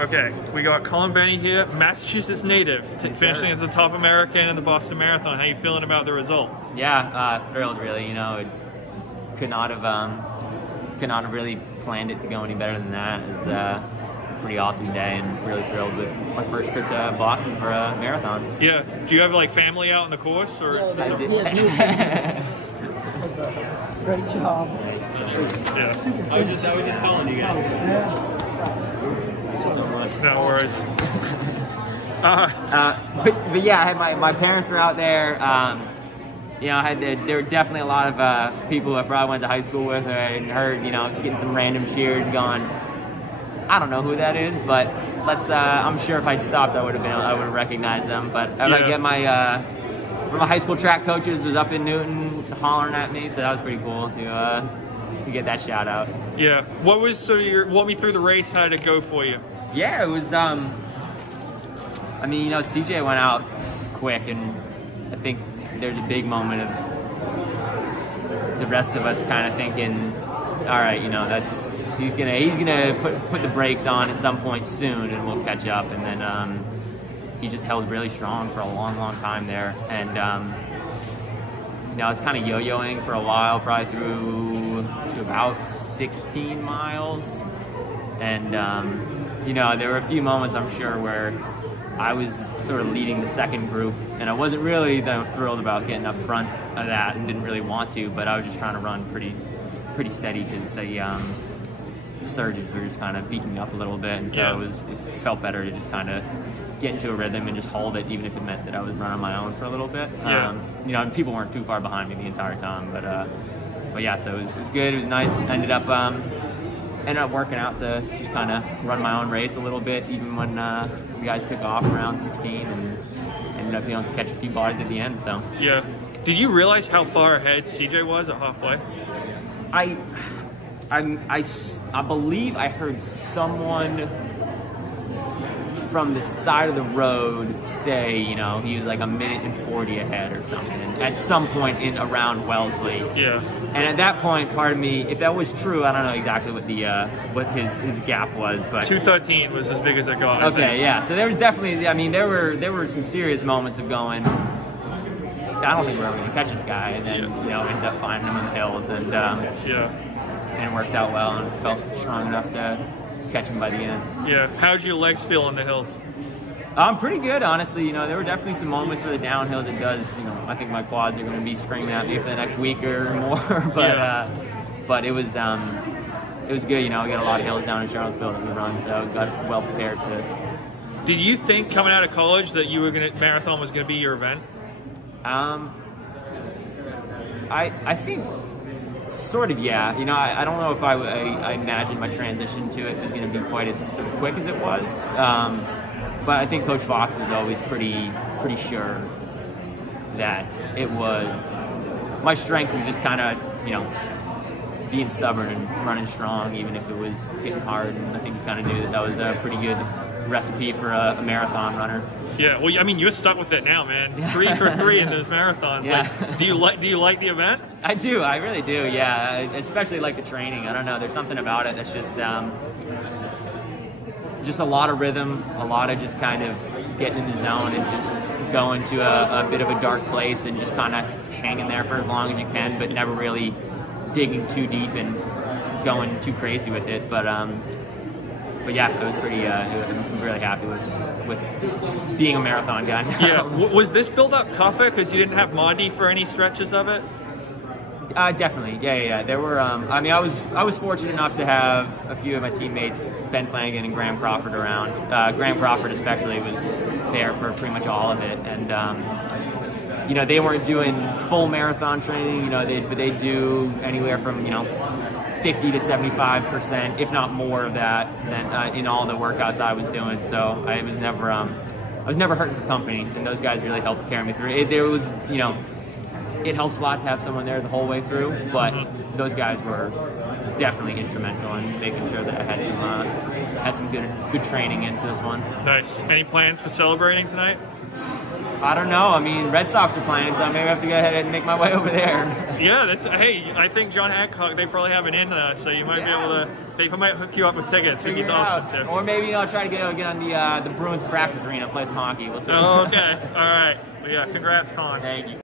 Okay, we got Colin Bennie here, Massachusetts native, finishing as the top American in the Boston Marathon. How you feeling about the result? Yeah, thrilled really. You know, could not have really planned it to go any better than that. It's a pretty awesome day, and really thrilled with my first trip to Boston for a marathon. Yeah. Do you have like family out on the course, or specific? Great job. Yeah. I was just calling you guys. Yeah. So much. No worries. But yeah, I had my parents were out there. You know, there were definitely a lot of people who I probably went to high school with, and heard, you know, getting some random cheers going. I don't know who that is, but I'm sure if I'd stopped, I would have recognized them. But I get my high school track coaches was up in Newton hollering at me, so that was pretty cool to get that shout out. Yeah. What was walk me through the race? How did it go for you? Yeah, it was. I mean, you know, CJ went out quick, and I think there's a big moment of the rest of us kind of thinking, all right, you know, he's gonna put the brakes on at some point soon, and we'll catch up. And then he just held really strong for a long time there, and you know, I was kind of yo-yoing for a while, probably through to about 16 miles, and you know, there were a few moments, I'm sure, where I was sort of leading the second group, and I wasn't really thrilled about getting up front of that, and didn't really want to, but I was just trying to run pretty steady, because the surges were just kind of beating me up a little bit, and so it felt better to just kind of get into a rhythm and just hold it, even if it meant that I was running my own for a little bit. You know, and people weren't too far behind me the entire time, but yeah, so it was good. It was nice. Ended up working out to just kind of run my own race a little bit, even when the guys took off around 16, and ended up being able to catch a few bodies at the end. So yeah. Did you realize how far ahead CJ was at halfway? I believe I heard someone from the side of the road say, you know, he was like 1 minute and 40 ahead or something at some point in around Wellesley. Yeah. And at that point, part of me, if that was true, I don't know exactly what his gap was, but 2:13 was as big as it got. Okay, yeah. So there was definitely, I mean, there were some serious moments of going, I don't think we're ever gonna catch this guy, and then you know, ended up finding him in the hills, and and it worked out well, and felt strong enough to catch him by the end. Yeah. How'd your legs feel on the hills? Pretty good, honestly. You know, there were definitely some moments for the downhills. It does, you know, I think my quads are going to be screaming at me for the next week or more. But it was good. You know, we got a lot of hills down in Charlottesville that we run, so I got well prepared for this. Did you think coming out of college that marathon was going to be your event? I think sort of, yeah. You know, I don't know if I imagined my transition to it was going to be quite as quick as it was. But I think Coach Fox was always pretty sure that it was, my strength was just kind of, you know, being stubborn and running strong, even if it was getting hard. And I think he kind of knew that was a pretty good recipe for a marathon runner. Yeah, well, I mean, you're stuck with it now, man. 3 for 3 in those marathons. Yeah. Like, do you like the event? I do. I really do. Yeah, I especially like the training. I don't know. There's something about it that's just a lot of rhythm, a lot of just kind of getting in the zone and just going to a bit of a dark place and just kind of hanging there for as long as you can, but never really digging too deep and going too crazy with it. But yeah, it was pretty. I'm really happy with being a marathon guy. Yeah. Was this build up tougher because you didn't have Mondi for any stretches of it? Definitely. Yeah. There were. I mean, I was fortunate enough to have a few of my teammates, Ben Flanagan and Graham Crawford, around. Graham Crawford especially was there for pretty much all of it, and you know, they weren't doing full marathon training. You know, they do anywhere from, you know, 50 to 75%, if not more of that, than in all the workouts I was doing. So I was never hurting for company, and those guys really helped carry me through. There was, you know, it helps a lot to have someone there the whole way through, but those guys were definitely instrumental in making sure that I had some good training in for this one. Nice. Any plans for celebrating tonight? I don't know. I mean, Red Sox are playing, so maybe I have to go ahead and make my way over there. Yeah, that's. Hey, I think John Hancock, they probably have an in there, so you might be able to. They might hook you up with tickets if you'd ask them to. Or maybe try to get on the Bruins practice arena, play some hockey. We'll see. Oh, okay. All right. Well, yeah. Congrats, Colin. Thank you.